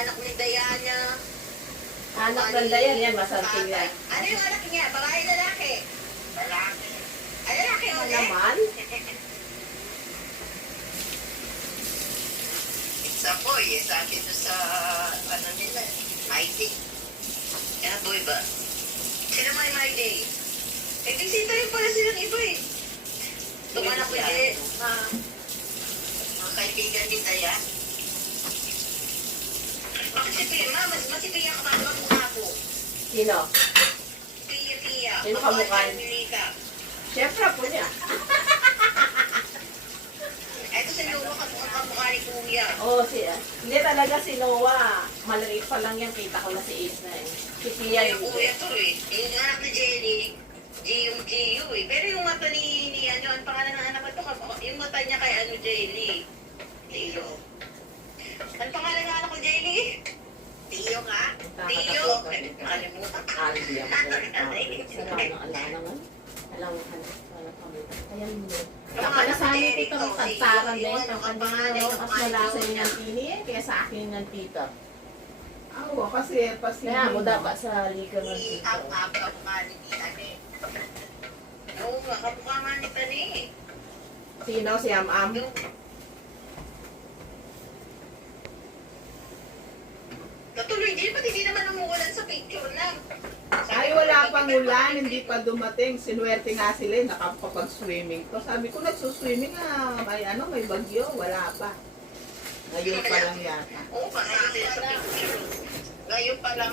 anak ni Diana. Anak ng Dayan yan, masanting yan. Ano yung anak niya? Babae, lalaki? Lalaki. Ay, lalaki Ano ulit? naman? Sa boy, sa akin to sa, ano nila, My Day. Kaya boy ba? Sino may My Day? Eh, bisita rin pala silang iba eh. Tumanak ko din. Mga kaibigan din tayo. Bakit si Pia? Mas si Pia kapag mukha ko. Sino? Pia. Sino kamukha niya? Milita. Siyempre po niya. Ito si Lolo kamukha ni Kuya. Oo, hindi talaga si Noah. Malaliit pa lang yan, kita ko na si Ace na eh. Si Pia Yung yung Kuya to eh. Yung anak ni Jenny, Gio eh. Pero yung mata ni ano, ang pangalan ng anak ko to, yung mata niya kay ano, Jelly. Tio. Ang pangalan ng anak ko, Jelly? Tio ka? Tio. Nakalimutan ka. Aldi ang magaling. Sarap ng ala naman. Alam mo, hanap kami. Ayan mo. Napalasahin ko ito ng kantaran din. Ang kanya mas malasa yun ng tini eh. Kaya sa akin ng tito. Oo, kasi Kaya mo dapat sa liga ng tito. Kamukha ni Tani. Oo nga, kamukha nga ni Tani. Sino? Si Am-Am? Yung Natuloy din, pati hindi naman umuulan sa picture lang. Ay, wala pang ulan, hindi pa dumating. Sinuwerte nga sila, nakapag-swimming to. Sabi ko, nagsuswimming may bagyo. Wala pa. Ngayon pa lang yata. Oo, kasi sa picture. Ngayon pa lang,